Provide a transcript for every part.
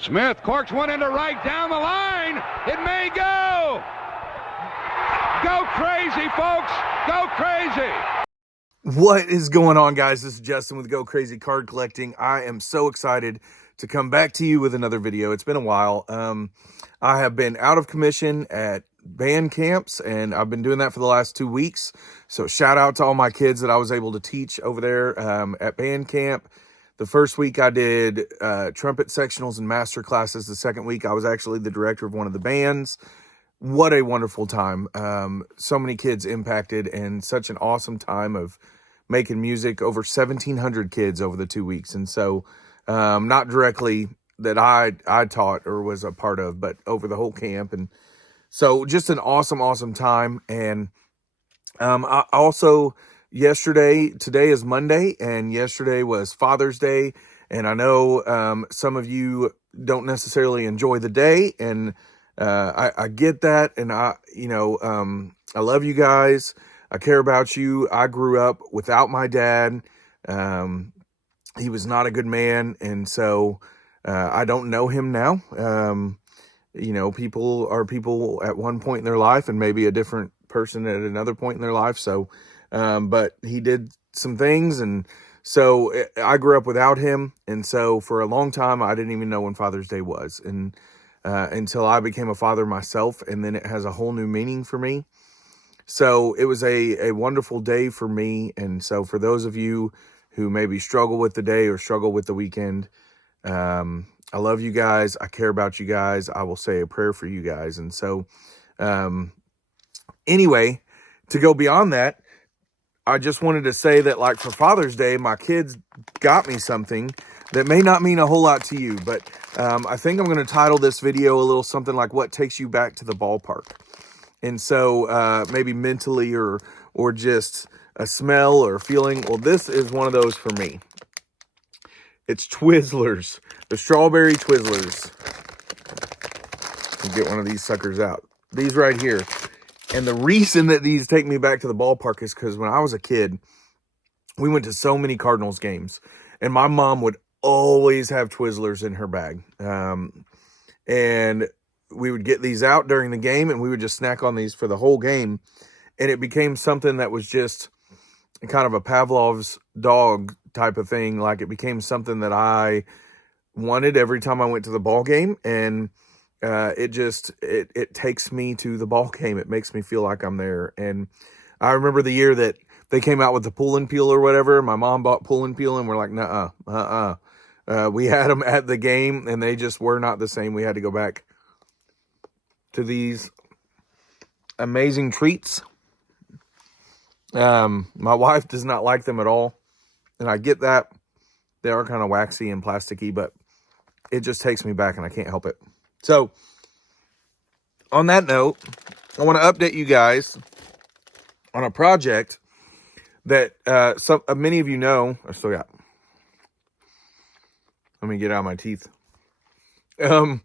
Smith corks one into right down the line. It may go. Go crazy, folks. Go crazy. What is going on, guys? This is Justin with Go Crazy Card Collecting. I am so excited to come back to you with another video. It's been a while. I have been out of commission at band camps, and I've been doing that for the last 2 weeks. So shout out to all my kids that I was able to teach over there at band camp. The first week I did trumpet sectionals and master classes. The second week I was actually the director of one of the bands. What a wonderful time. So many kids impacted, and such an awesome time of making music. Over 1,700 kids over the 2 weeks. And so not directly that I taught or was a part of, but over the whole camp. And so just an awesome time. And I also, today is Monday, and yesterday was Father's Day. And I know some of you don't necessarily enjoy the day, and I get that. And I love you guys. I care about you. I grew up without my dad. He was not a good man. And so I don't know him now. People are people at one point in their life, and maybe a different person at another point in their life. So, but he did some things, and so I grew up without him. And so for a long time, I didn't even know when Father's Day was, and until I became a father myself, and then it has a whole new meaning for me. So it was a wonderful day for me. And so for those of you who maybe struggle with the day or struggle with the weekend, I love you guys. I care about you guys. I will say a prayer for you guys. And so, anyway, to go beyond that, I just wanted to say that, like, for Father's Day, my kids got me something that may not mean a whole lot to you, but I think I'm going to title this video a little something like "What Takes You Back to the Ballpark?" And so maybe mentally or just a smell or a feeling. Well, this is one of those for me. It's Twizzlers, the strawberry Twizzlers. I'll get one of these suckers out. These right here. And the reason that these take me back to the ballpark is because when I was a kid, we went to so many Cardinals games, and my mom would always have Twizzlers in her bag. And we would get these out during the game, and we would just snack on these for the whole game. And it became something that was just kind of a Pavlov's dog type of thing. Like, it became something that I wanted every time I went to the ball game. And it takes me to the ball game. It makes me feel like I'm there. And I remember the year that they came out with the pull and peel or whatever. My mom bought pull and peel, and we're like, we had them at the game, and they just were not the same. We had to go back to these amazing treats. My wife does not like them at all, and I get that. They are kind of waxy and plasticky, but it just takes me back, and I can't help it. So, on that note, I want to update you guys on a project that many of you know. I still got. Let me get out my teeth. That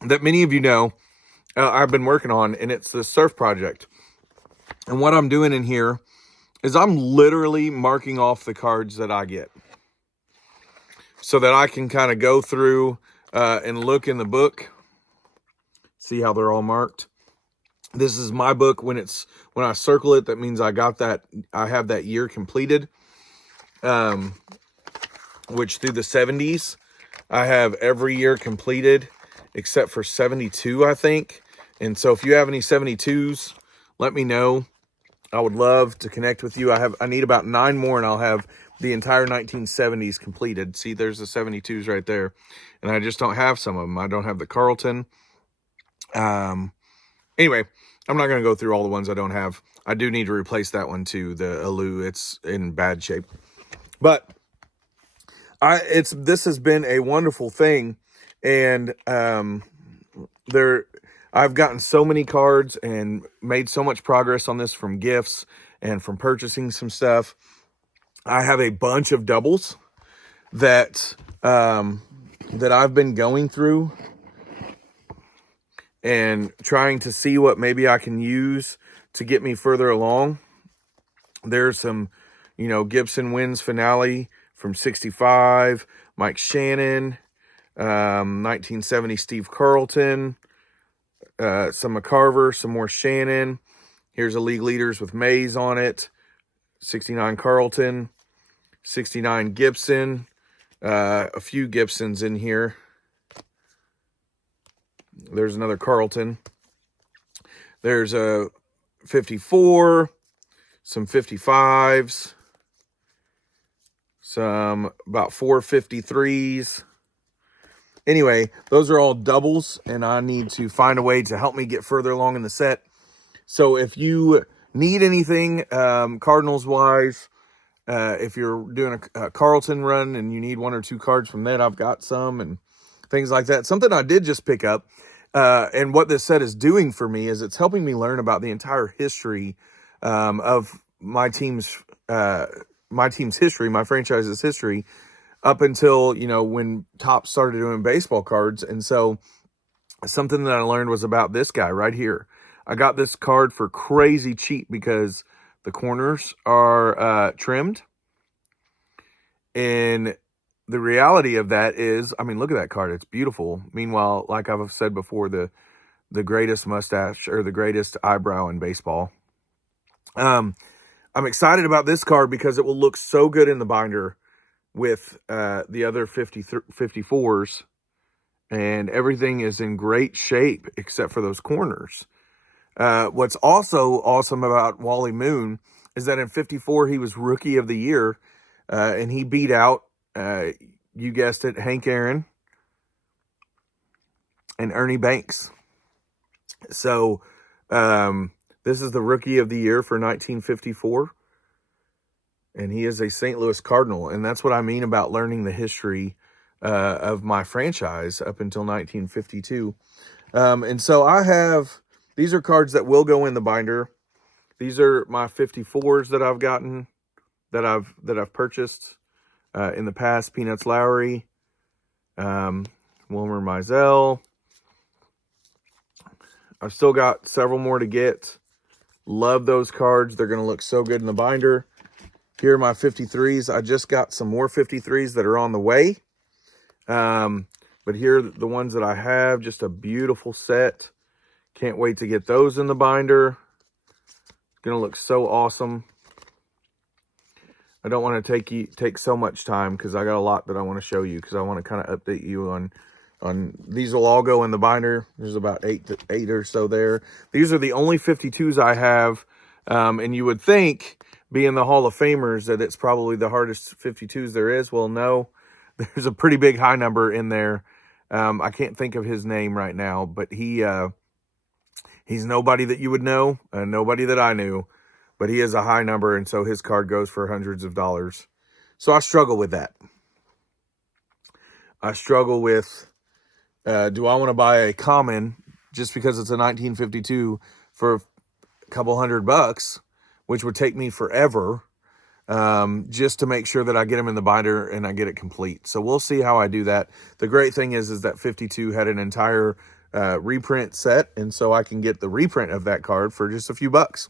many of you know I've been working on, and it's the surf project. And what I'm doing in here is I'm literally marking off the cards that I get, so that I can kind of go through and look in the book, see how they're all marked. This is my book. When I circle it, that means I have that year completed. Which through the 70s, I have every year completed except for 72, I think. And so if you have any 72s, let me know. I would love to connect with you. I need about 9 more, and I'll have the entire 1970s completed. See, there's the 72s right there. And I just don't have some of them. I don't have the Carlton. Anyway, I'm not going to go through all the ones I don't have. I do need to replace that one too, the Alu. It's in bad shape. But this has been a wonderful thing. And I've gotten so many cards and made so much progress on this from gifts and from purchasing some stuff. I have a bunch of doubles that I've been going through and trying to see what maybe I can use to get me further along. There's some, Gibson wins finale from 65, Mike Shannon, 1970 Steve Carlton, some McCarver, some more Shannon. Here's a league leaders with Mays on it. 69 Carlton, 69 Gibson, a few Gibsons in here. There's another Carlton. There's a 54, some 55s, some about 453s. Anyway, those are all doubles, and I need to find a way to help me get further along in the set. So if you need anything Cardinals-wise, if you're doing a Carlton run and you need one or two cards from that, I've got some and things like that. Something I did just pick up, and what this set is doing for me is it's helping me learn about the entire history of my team's history, my franchise's history, up until, you know, when Topps started doing baseball cards. And so something that I learned was about this guy right here. I got this card for crazy cheap because the corners are trimmed. And the reality of that is, I mean, look at that card. It's beautiful. Meanwhile, like I've said before, the greatest mustache or the greatest eyebrow in baseball. I'm excited about this card because it will look so good in the binder with the other 54s, and everything is in great shape except for those corners. What's also awesome about Wally Moon is that in 54, he was Rookie of the Year, and he beat out, you guessed it, Hank Aaron and Ernie Banks. So this is the Rookie of the Year for 1954. And he is a St. Louis Cardinal. And that's what I mean about learning the history of my franchise up until 1952. And so I have, these are cards that will go in the binder. These are my 54s that I've gotten, that I've purchased in the past. Peanuts Lowry, Wilmer Mizell. I've still got several more to get. Love those cards. They're going to look so good in the binder. Here are my 53s. I just got some more 53s that are on the way. But here are the ones that I have. Just a beautiful set. Can't wait to get those in the binder. It's going to look so awesome. I don't want to take so much time because I got a lot that I want to show you, because I want to kind of update you on these will all go in the binder. There's about eight or so there. These are the only 52s I have. And you would think, being the Hall of Famers, that it's probably the hardest 52s there is. Well, no, there's a pretty big high number in there. I can't think of his name right now, but he's nobody that you would know, nobody that I knew, but he is a high number, and so his card goes for hundreds of dollars. So I struggle with that. I struggle with, do I want to buy a common just because it's a 1952 for a couple $100, which would take me forever, just to make sure that I get them in the binder and I get it complete. So we'll see how I do that. The great thing is that 52 had an entire reprint set, and so I can get the reprint of that card for just a few bucks.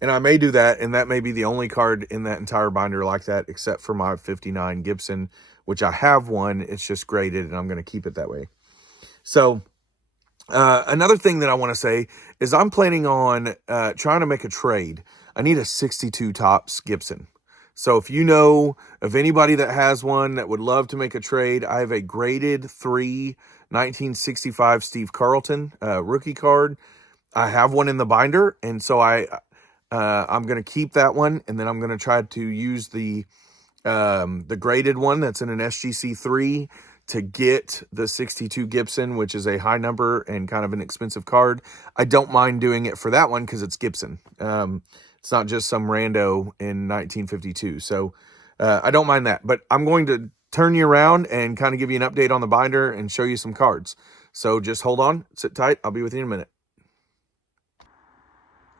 And I may do that, and that may be the only card in that entire binder like that, except for my 59 Gibson, which I have one. It's just graded, and I'm going to keep it that way. So another thing that I want to say is I'm planning on trying to make a trade. I need a 62 Topps Gibson. So if you know of anybody that has one that would love to make a trade, I have a graded 3 1965 Steve Carlton rookie card. I have one in the binder, and so I'm going to keep that one, and then I'm going to try to use the graded one that's in an SGC 3 to get the 62 Gibson, which is a high number and kind of an expensive card. I don't mind doing it for that one because it's Gibson. It's not just some rando in 1952. So I don't mind that. But I'm going to turn you around and kind of give you an update on the binder and show you some cards. So just hold on, sit tight. I'll be with you in a minute.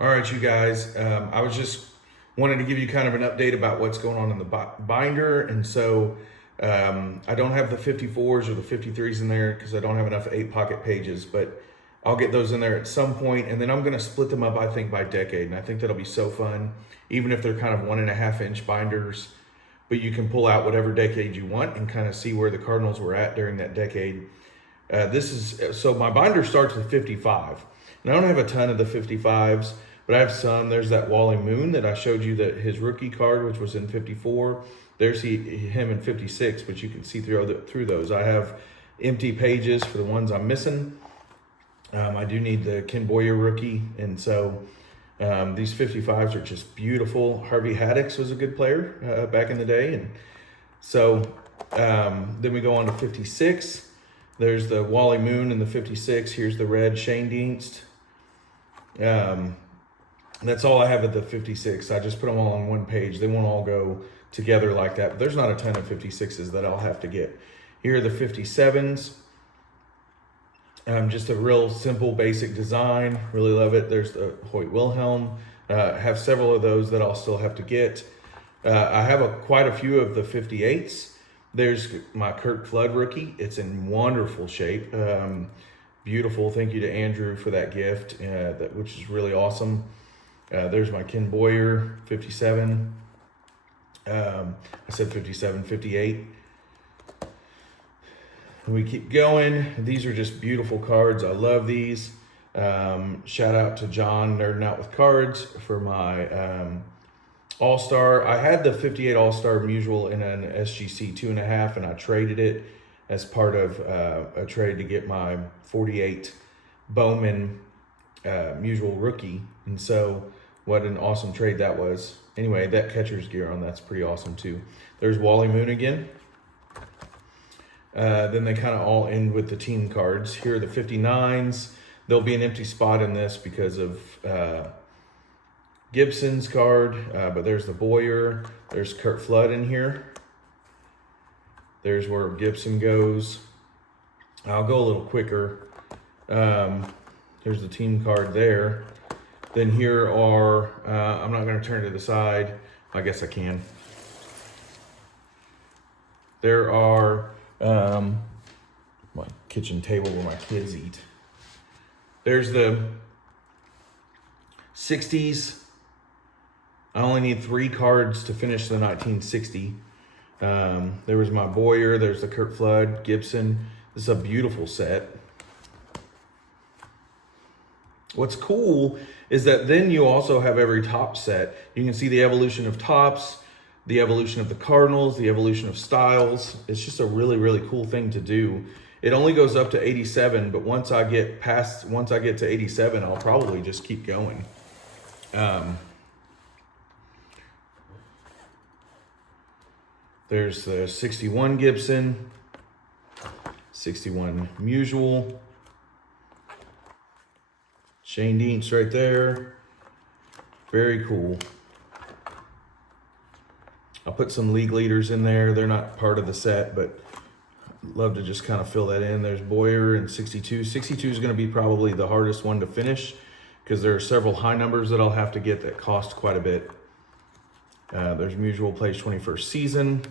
All right, you guys. I was just wanted to give you kind of an update about what's going on in the binder. And so I don't have the 54s or the 53s in there because I don't have enough 8-pocket pages, but I'll get those in there at some point, and then I'm going to split them up, I think, by decade, and I think that'll be so fun, even if they're kind of 1.5-inch binders. but you can pull out whatever decade you want and kind of see where the Cardinals were at during that decade. So my binder starts with 55. And I don't have a ton of the 55s, but I have some. There's that Wally Moon that I showed you, that his rookie card, which was in 54. There's him in 56, but you can see through those. I have empty pages for the ones I'm missing. I do need the Ken Boyer rookie, and so these 55s are just beautiful. Harvey Haddix was a good player back in the day, and so then we go on to 56. There's the Wally Moon in the 56. Here's the red Shane Dienst. That's all I have at the 56. I just put them all on one page. They won't all go together like that, but there's not a ton of 56s that I'll have to get. Here are the 57s. Just a real simple, basic design. Really love it. There's the Hoyt Wilhelm. Have several of those that I'll still have to get. I have quite a few of the 58s. There's my Kirk Flood rookie. It's in wonderful shape. Beautiful. Thank you to Andrew for that gift, which is really awesome. There's my Ken Boyer 57. I said 57, 58. We keep going. These are just beautiful cards. I love these. Shout out to John, Nerding Out with Cards, for my All-Star. I had the 58 All-Star Mutual in an SGC 2.5, and I traded it as part of a trade to get my 48 Bowman Mutual rookie. And so what an awesome trade that was. Anyway, that catcher's gear on that's pretty awesome too. There's Wally Moon again. Then they kind of all end with the team cards. Here are the 59s. There'll be an empty spot in this because of Gibson's card, but there's the Boyer. There's Kurt Flood in here. There's where Gibson goes. I'll go a little quicker. There's the team card there. Then here are, I'm not going to turn to the side. I guess I can. There are my kitchen table where my kids eat. There's the 60s. I only need 3 cards to finish the 1960. There was my Boyer. There's the Kurt Flood, Gibson. This is a beautiful set. What's cool is that then you also have every Topps set. You can see the evolution of Topps, the evolution of the Cardinals, the evolution of styles. It's just a really, really cool thing to do. It only goes up to 87, but once I get to 87, I'll probably just keep going. There's the 61 Gibson, 61 Mutual, Shane Dienst right there. Very cool. I'll put some league leaders in there. They're not part of the set, but love to just kind of fill that in. There's Boyer and 62. 62 is going to be probably the hardest one to finish because there are several high numbers that I'll have to get that cost quite a bit. There's Mutual plays 21st season.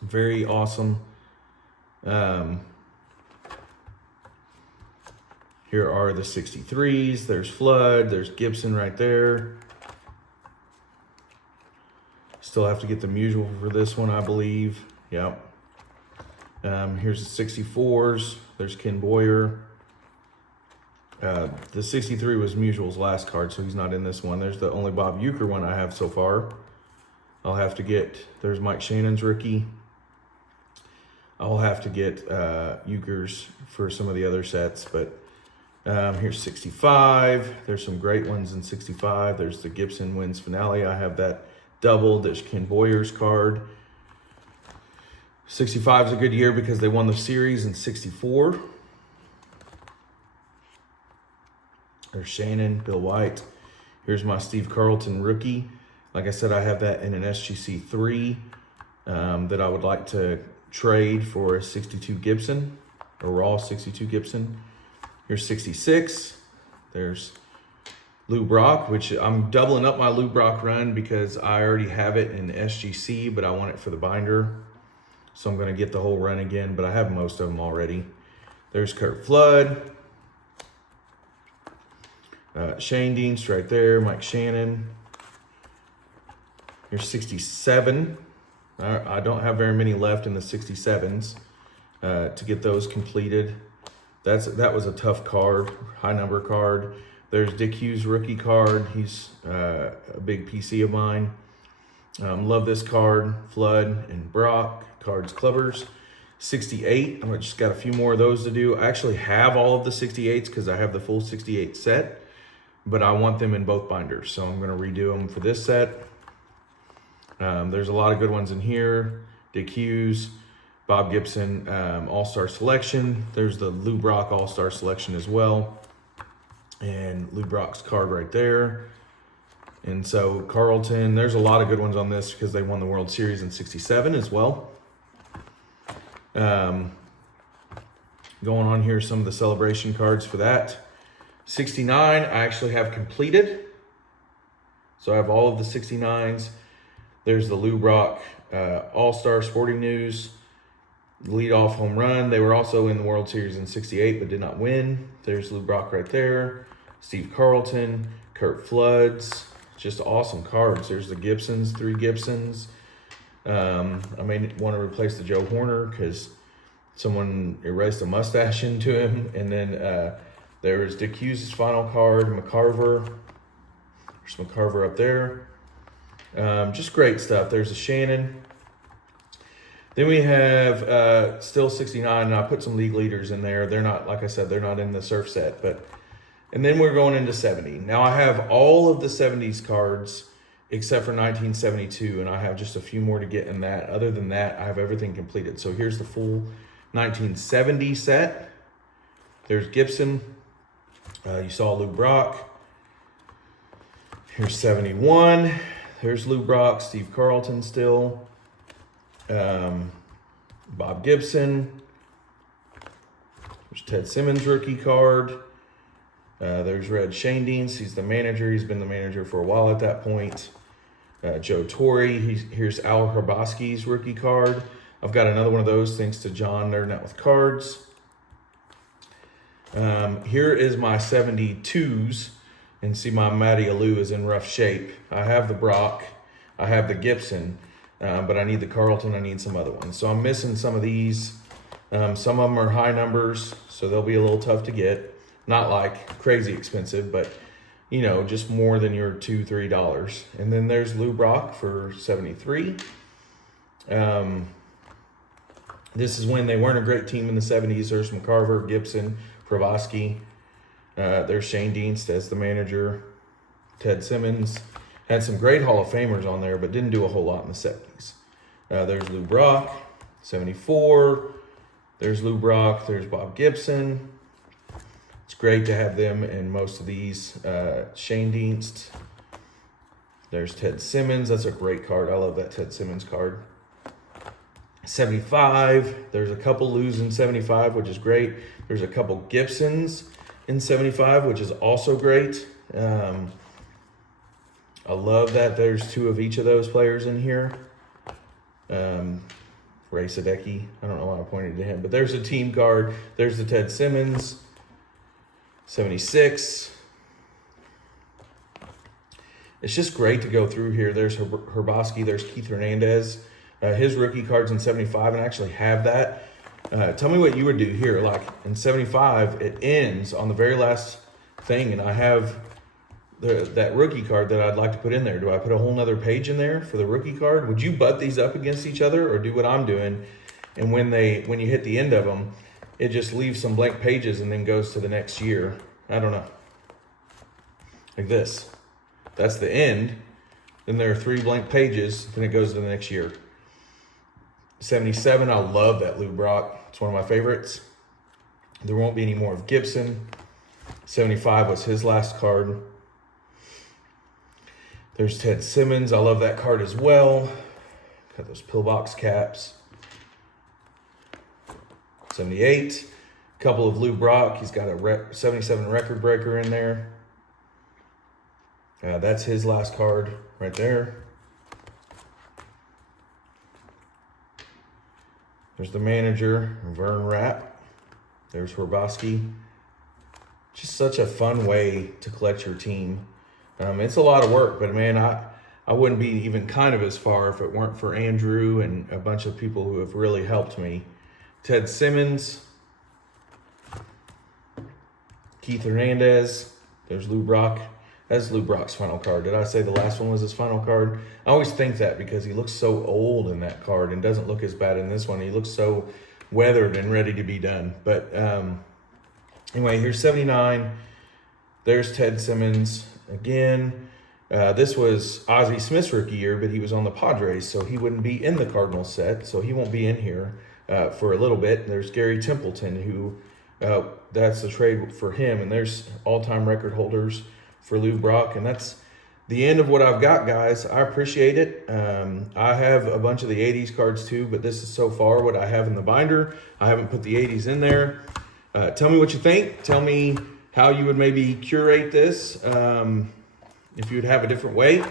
Very awesome. Here are the 63s. There's Flood. There's Gibson right there. Still have to get the Mutual for this one, I believe. Yep. Here's the 64s. There's Ken Boyer. The 63 was Mutual's last card, so he's not in this one. There's the only Bob Uecker one I have so far. I'll have to get, there's Mike Shannon's rookie. I'll have to get Uecker's for some of the other sets, but here's 65. There's some great ones in 65. There's the Gibson wins finale. I have that doubled. There's Ken Boyer's card. 65 is a good year because they won the series in 64. There's Shannon, Bill White. Here's my Steve Carlton rookie. Like I said, I have that in an SGC 3 that I would like to trade for a 62 Gibson, a raw 62 Gibson. Here's 66. There's Lou Brock, which I'm doubling up my Lou Brock run because I already have it in SGC, but I want it for the binder. So I'm going to get the whole run again, but I have most of them already. There's Kurt Flood. Shane Dienst right there. Mike Shannon. Here's 67. I don't have very many left in the 67s to get those completed. That was a tough card, high number card. There's Dick Hughes rookie card. He's a big PC of mine. Love this card. Flood and Brock, Cards Clubbers. 68, I've just got a few more of those to do. I actually have all of the 68s because I have the full 68 set, but I want them in both binders. So I'm gonna redo them for this set. There's a lot of good ones in here. Dick Hughes, Bob Gibson, All-Star Selection. There's the Lou Brock All-Star Selection as well. And Lou Brock's card right there. And so Carlton, there's a lot of good ones on this because they won the World Series in 67 as well. Going on here, some of the celebration cards for that. 69, I actually have completed. So I have all of the 69s. There's the Lou Brock All-Star Sporting News leadoff home run. They were also in the World Series in 68, but did not win. There's Lou Brock right there. Steve Carlton, Kurt Floods, just awesome cards. There's the Gibsons, 3 Gibsons. I may want to replace the Joe Horner because someone erased a mustache into him. And then there's Dick Hughes' final card, McCarver. There's McCarver up there. Just great stuff. There's a Shannon. Then we have still 69, and I put some league leaders in there. They're not, like I said, they're not in the surf set. And then we're going into 70. Now I have all of the 70s cards except for 1972, and I have just a few more to get in that. Other than that, I have everything completed. So here's the full 1970 set. There's Gibson. You saw Lou Brock. Here's 71. There's Lou Brock, Steve Carlton still. Bob Gibson. There's Ted Simmons rookie card. There's Red Shandings. He's the manager. He's been the manager for a while at that point. Joe Torre. Here's Al Hrabosky's rookie card. I've got another one of those thanks to John Nerding Out with Cards. Here is my 72s. And see, my Matty Alou is in rough shape. I have the Brock. I have the Gibson. But I need the Carlton. I need some other ones. So I'm missing some of these. Some of them are high numbers, so they'll be a little tough to get. Not like crazy expensive, but you know, just more than your $2, $3. And then there's Lou Brock for 73. This is when they weren't a great team in the 70s. There's McCarver, Gibson, Pravosky. There's Shane Dienst as the manager. Ted Simmons. Had some great Hall of Famers on there, but didn't do a whole lot in the 70s. There's Lou Brock, 74. There's Lou Brock. There's Bob Gibson. It's great to have them in most of these. Shane Dienst. There's Ted Simmons. That's a great card. I love that Ted Simmons card. 75. There's a couple Lou's in 75, which is great. There's a couple Gibsons in 75, which is also great. I love that there's 2 of each of those players in here. Ray Sadecki. I don't know why I pointed to him, but there's a team card. There's the Ted Simmons. 76. It's just great to go through here. There's Hrabosky. There's Keith Hernandez. His rookie card's in 75, and I actually have that. Tell me what you would do here. Like in 75, it ends on the very last thing, and I have that rookie card that I'd like to put in there. Do I put a whole nother page in there for the rookie card? Would you butt these up against each other, or do what I'm doing? And when you hit the end of them, it just leaves some blank pages and then goes to the next year. I don't know. Like this. That's the end. Then there are 3 blank pages. Then it goes to the next year. 77, I love that Lou Brock. It's one of my favorites. There won't be any more of Gibson. 75 was his last card. There's Ted Simmons. I love that card as well. Got those pillbox caps. 78. A couple of Lou Brock. He's got a 77 record breaker in there. That's his last card right there. There's the manager, Vern Rapp. There's Hrabosky. Just such a fun way to collect your team. It's a lot of work, but man, I wouldn't be even kind of as far if it weren't for Andrew and a bunch of people who have really helped me. Ted Simmons, Keith Hernandez, there's Lou Brock. That's Lou Brock's final card. Did I say the last one was his final card? I always think that because he looks so old in that card and doesn't look as bad in this one. He looks so weathered and ready to be done. But anyway, here's 79. There's Ted Simmons again. This was Ozzie Smith's rookie year, but he was on the Padres, so he wouldn't be in the Cardinals set, so he won't be in here for a little bit. There's Gary Templeton, who that's the trade for him, and there's all-time record holders for Lou Brock, and that's the end of what I've got, guys. I appreciate it. I have a bunch of the 80s cards too, but this is so far what I have in the binder. I haven't put the 80s in there. Tell me what you think. Tell me how you would maybe curate this, if you would have a different way.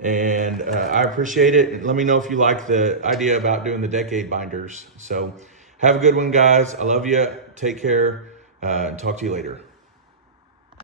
And I appreciate it. Let me know if you like the idea about doing the decade binders. So have a good one, guys. I love you. Take care. And talk to you later.